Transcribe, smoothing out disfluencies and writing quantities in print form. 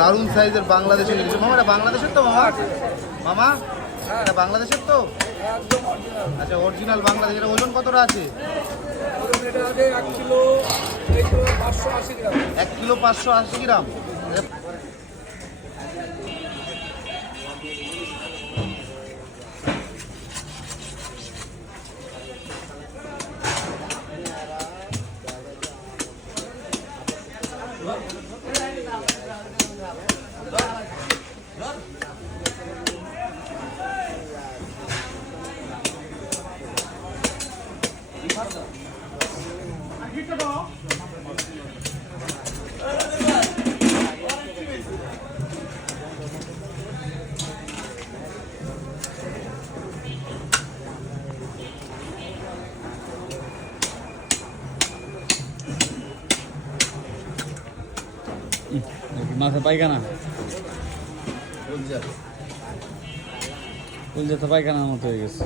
দারুণ সাইজের বাংলাদেশে নিয়েছে মামা। এটা বাংলাদেশের তো মামা? মামা এটা বাংলাদেশের তো? আচ্ছা অরিজিনাল বাংলাদেশ। এটা ওজন কতটা আছে? 1 কিলো 580 গ্রাম। মাথা পায়খানা ফুল যেতে পায়খানার মতো হয়ে গেছে।